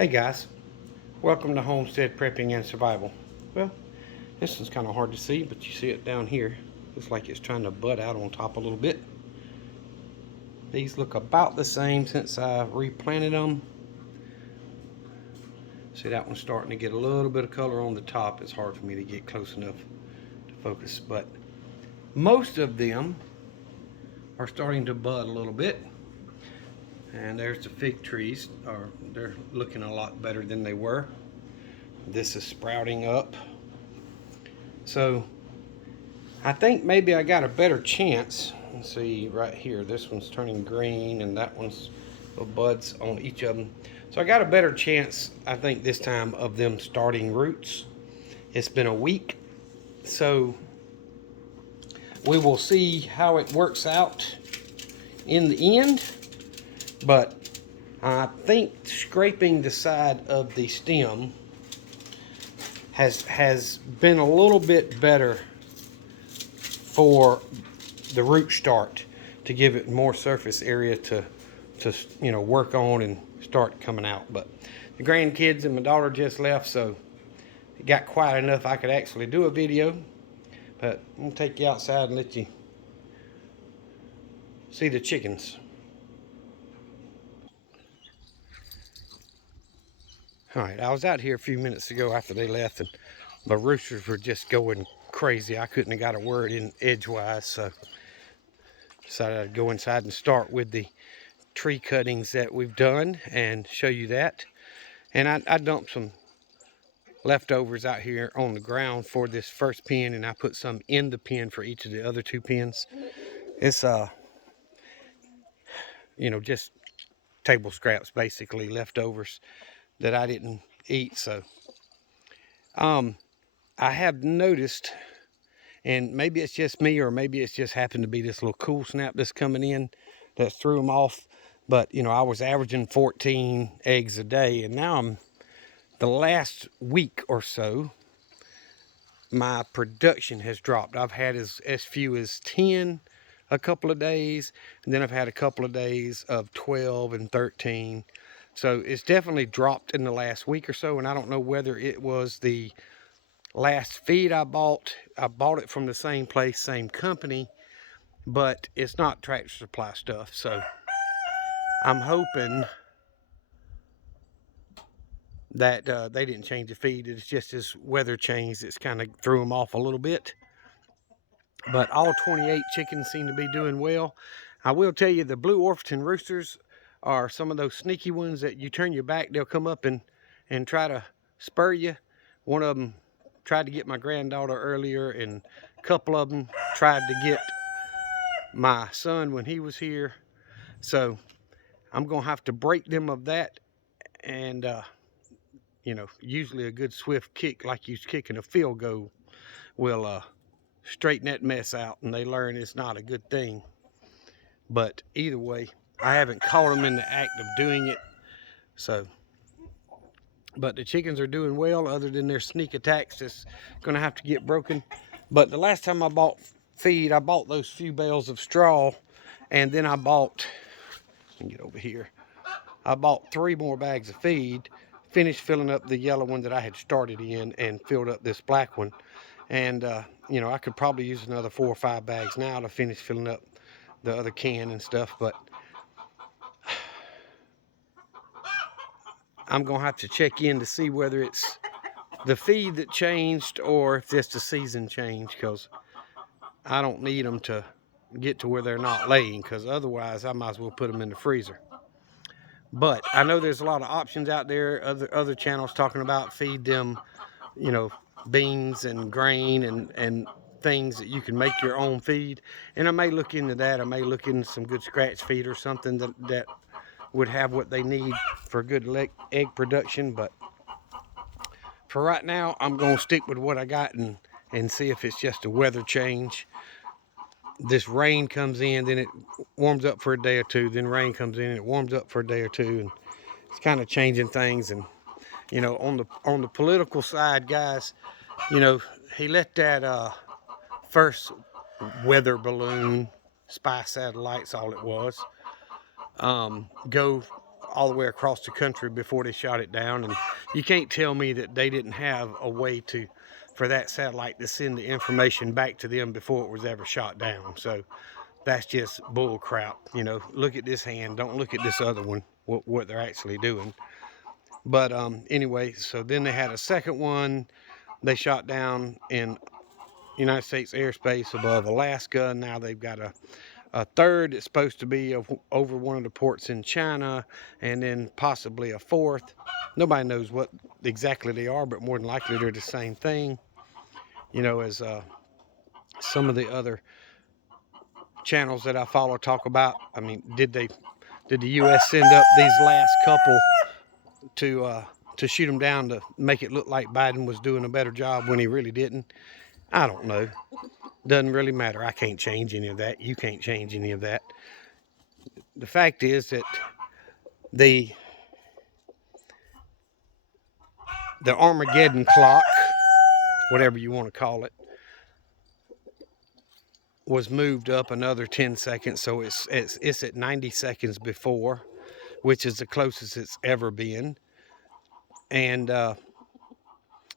Hey guys, welcome to Homestead Prepping and Survival. Well, this one's kind of hard to see, but you see it down here. Looks like it's trying to bud out on top a little bit. These look about the same since I replanted them. See, that one's starting to get a little bit of color on the top. It's hard for me to get close enough to focus, but most of them are starting to bud a little bit. And there's the fig trees. They're looking a lot better than they were. This is sprouting up. So I think maybe I got a better chance. Let's see right here. This one's turning green and that one's little buds on each of them. So I got a better chance, I think, this time of them starting roots. It's been a week, so we will see how it works out in the end. But I think scraping the side of the stem has been a little bit better for the root start, to give it more surface area to work on and start coming out. But the grandkids and my daughter just left, so it got quiet enough I could actually do a video. But I'm gonna take you outside and let you see the chickens. All right, I was out here a few minutes ago after they left, and the roosters were just going crazy. I couldn't have got a word in edgewise, so decided I'd go inside and start with the tree cuttings that we've done and show you that. And I dumped some leftovers out here on the ground for this first pen, and I put some in the pen for each of the other two pens. It's just table scraps, basically leftovers that I didn't eat. So I have noticed, and maybe it's just me, or maybe it's just happened to be this little cool snap that's coming in that threw them off. But I was averaging 14 eggs a day, and now the last week or so, my production has dropped. I've had as few as 10 a couple of days, and then I've had a couple of days of 12 and 13. So it's definitely dropped in the last week or so, and I don't know whether it was the last feed I bought. I bought it from the same place, same company, but it's not Tractor Supply stuff. So I'm hoping that they didn't change the feed. It's just this weather change that's kind of threw them off a little bit. But all 28 chickens seem to be doing well. I will tell you, the blue Orpington roosters are some of those sneaky ones that you turn your back, they'll come up and try to spur you. One of them tried to get my granddaughter earlier, and a couple of them tried to get my son when he was here. So I'm gonna have to break them of that, and usually a good swift kick like you're kicking a field goal will straighten that mess out, and they learn it's not a good thing. But either way, I haven't caught them in the act of doing it. So, but the chickens are doing well, other than their sneak attacks that's going to have to get broken. But the last time I bought feed, I bought those few bales of straw, and then I bought, get over here, I bought 3 more bags of feed, finished filling up the yellow one that I had started in, and filled up this black one. And I could probably use another 4 or 5 bags now to finish filling up the other can and stuff. But I'm gonna have to check in to see whether it's the feed that changed or if it's the season change, because I don't need them to get to where they're not laying, because otherwise I might as well put them in the freezer. But I know there's a lot of options out there, other channels talking about feed them beans and grain and things that you can make your own feed. And I may look into that. I may look into some good scratch feed or something that would have what they need for good egg production. But for right now, I'm going to stick with what I got and see if it's just a weather change. This rain comes in, then it warms up for a day or two, then rain comes in and it warms up for a day or two, and it's kind of changing things. And on the political side, guys, he let that first weather balloon, spy satellite's all it was, go all the way across the country before they shot it down. And you can't tell me that they didn't have a way for that satellite to send the information back to them before it was ever shot down. So that's just bull crap. You know, look at this hand, don't look at this other one, what they're actually doing. But anyway, so then they had a second one they shot down in United States airspace above Alaska. Now they've got a third that's supposed to be over one of the ports in China, and then possibly a fourth. Nobody knows what exactly they are, but more than likely they're the same thing, you know, as some of the other channels that I follow talk about. I mean, did the U.S. send up these last couple to shoot them down to make it look like Biden was doing a better job when he really didn't? I don't know. Doesn't really matter. I can't change any of that. You can't change any of that. The fact is that the Armageddon clock, whatever you want to call it, was moved up another 10 seconds. So it's at 90 seconds before, which is the closest it's ever been. And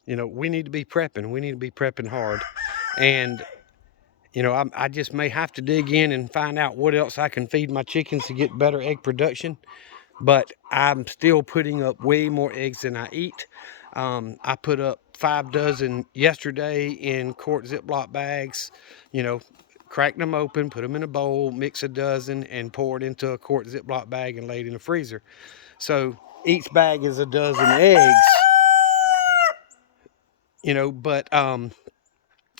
you know, we need to be prepping. We need to be prepping hard. And you know, I just may have to dig in and find out what else I can feed my chickens to get better egg production. But I'm still putting up way more eggs than I eat. I put up 5 dozen yesterday in quart Ziploc bags. You know, cracked them open, put them in a bowl, mix a dozen, and pour it into a quart Ziploc bag and lay it in the freezer. So each bag is a dozen eggs. You know, but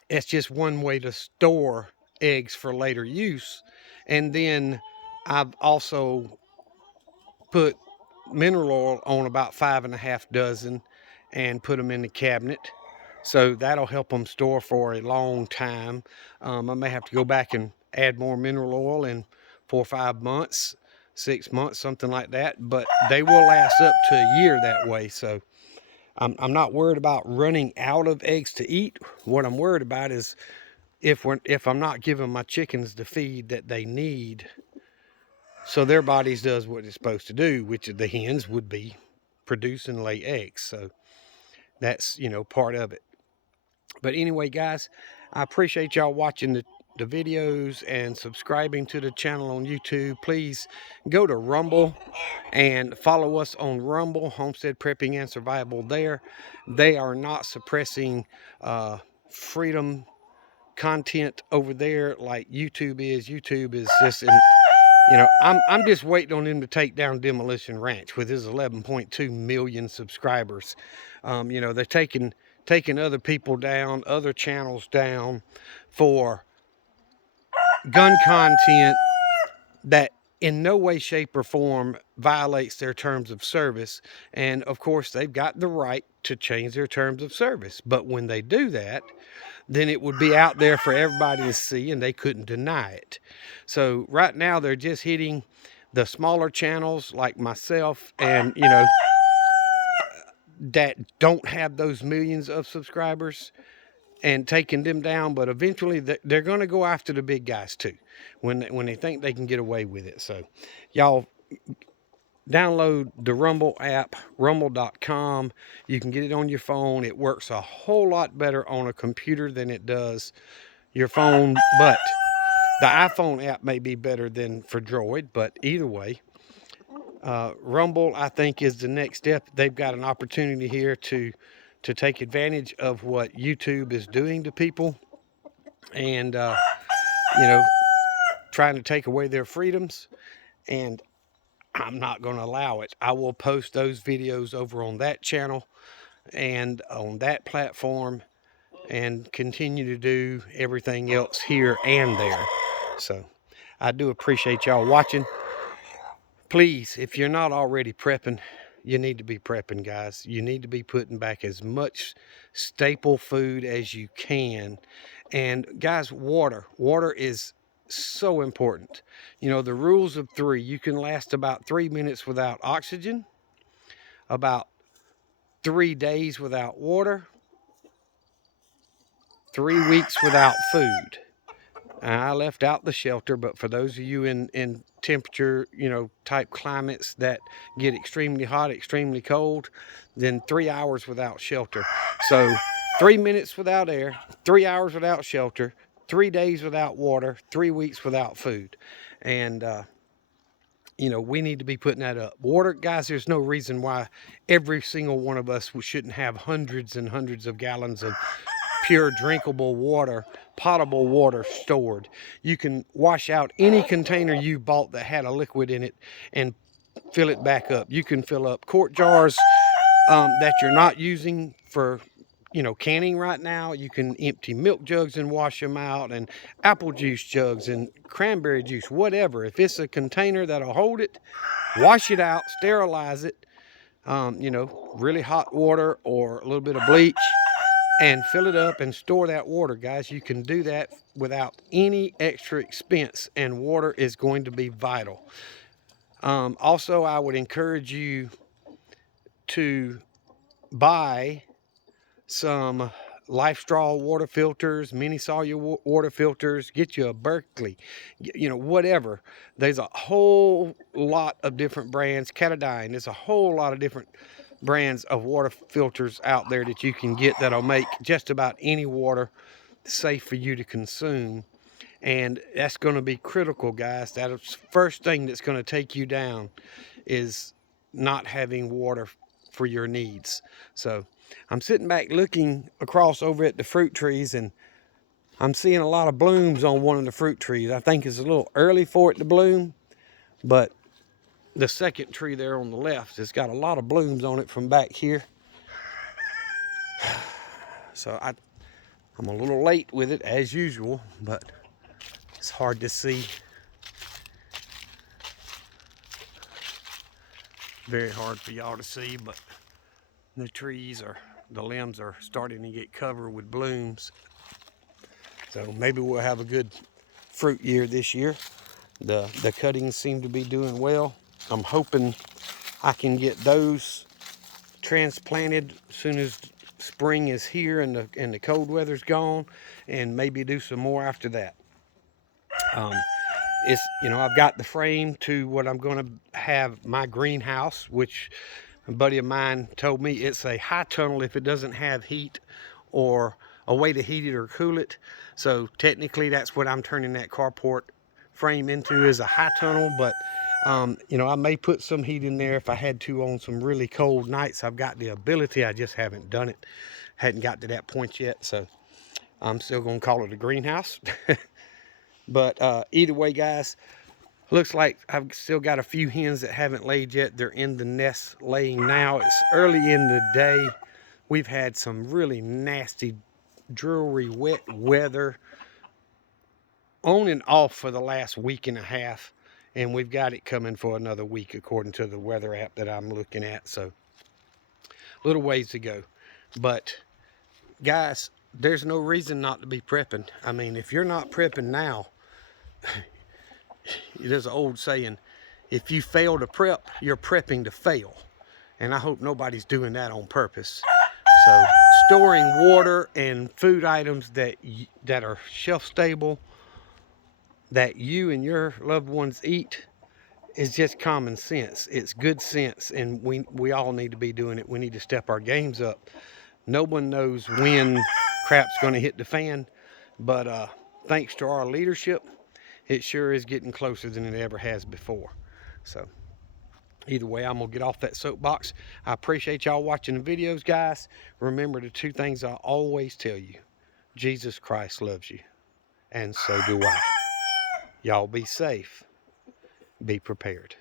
it's just one way to store eggs for later use. And then I've also put mineral oil on about 5.5 dozen and put them in the cabinet. So that'll help them store for a long time. I may have to go back and add more mineral oil in 4 or 5 months, 6 months, something like that. But they will last up to a year that way. So I'm not worried about running out of eggs to eat. What I'm worried about is if I'm not giving my chickens the feed that they need, so their bodies does what it's supposed to do, which the hens would be produce and lay eggs. So that's, you know, part of it. But anyway, guys, I appreciate y'all watching the videos and subscribing to the channel on YouTube. Please go to Rumble and follow us on Rumble, Homestead Prepping and Survival there. They are not suppressing freedom content over there like YouTube is. YouTube is just, you know, I'm just waiting on him to take down Demolition Ranch with his 11.2 million subscribers. You know, they're taking other people down, other channels down for gun content that in no way, shape, or form violates their terms of service. And of course, they've got the right to change their terms of service. But when they do that, then it would be out there for everybody to see and they couldn't deny it. So right now they're just hitting the smaller channels like myself and, you know, that don't have those millions of subscribers and taking them down. But eventually they're going to go after the big guys too when they think they can get away with it. So y'all download the Rumble app, rumble.com. You can get it on your phone. It works a whole lot better on a computer than it does your phone, but the iPhone app may be better than for Droid. But either way, Rumble, I think, is the next step. They've got an opportunity here to take advantage of what YouTube is doing to people and, you know, trying to take away their freedoms. And I'm not going to allow it. I will post those videos over on that channel and on that platform and continue to do everything else here and there. So I do appreciate y'all watching. Please, if you're not already prepping, you need to be prepping, guys. You need to be putting back as much staple food as you can. And guys, water is so important. You know, the rules of 3. You can last about 3 minutes without oxygen, about 3 days without water, 3 weeks without food. I left out the shelter, but for those of you in temperature, you know, type climates that get extremely hot, extremely cold, then 3 hours without shelter. So 3 minutes without air, 3 hours without shelter, 3 days without water, 3 weeks without food. And you know, we need to be putting that up. Water, guys, there's no reason why every single one of us shouldn't have hundreds and hundreds of gallons of pure drinkable water, potable water stored. You can wash out any container you bought that had a liquid in it and fill it back up. You can fill up quart jars that you're not using for, you know, canning right now. You can empty milk jugs and wash them out, and apple juice jugs and cranberry juice, whatever. If it's a container that'll hold it, wash it out, sterilize it, you know, really hot water or a little bit of bleach, and fill it up and store that water, guys. You can do that without any extra expense, and water is going to be vital. Also, I would encourage you to buy some LifeStraw water filters, mini soluble water filters. Get you a Berkeley, you know, whatever. There's a whole lot of different brands. Katadyn, there's a whole lot of different brands of water filters out there that you can get that'll make just about any water safe for you to consume. And that's going to be critical, guys. That's the first thing that's going to take you down, is not having water for your needs. So I'm sitting back looking across over at the fruit trees, and I'm seeing a lot of blooms on one of the fruit trees. I think it's a little early for it to bloom, but the second tree there on the left has got a lot of blooms on it from back here. So I'm a little late with it as usual, but it's hard to see. Very hard for y'all to see, but the trees are, the limbs are starting to get covered with blooms. So maybe we'll have a good fruit year this year. The cuttings seem to be doing well. I'm hoping I can get those transplanted as soon as spring is here and the cold weather's gone, and maybe do some more after that. It's, you know, I've got the frame to what I'm going to have my greenhouse, which a buddy of mine told me it's a high tunnel if it doesn't have heat or a way to heat it or cool it. So technically that's what I'm turning that carport frame into, is a high tunnel. But you know, I may put some heat in there if I had to on some really cold nights. I've got the ability, I just haven't done it, hadn't got to that point yet. So I'm still gonna call it a greenhouse. But either way, guys, looks like I've still got a few hens that haven't laid yet. They're in the nest laying now. It's early in the day. We've had some really nasty, dreary, wet weather on and off for the last week and a half. And we've got it coming for another week, according to the weather app that I'm looking at. So a little ways to go. But guys, there's no reason not to be prepping. I mean, if you're not prepping now, there's an old saying, if you fail to prep, you're prepping to fail. And I hope nobody's doing that on purpose. So storing water and food items that are shelf stable, that you and your loved ones eat, is just common sense. It's good sense, and we all need to be doing it. We need to step our games up. No one knows when crap's going to hit the fan, but thanks to our leadership, it sure is getting closer than it ever has before. So either way, I'm going to get off that soapbox. I appreciate y'all watching the videos, guys. Remember the two things I always tell you. Jesus Christ loves you, and so do I. Y'all be safe. Be prepared.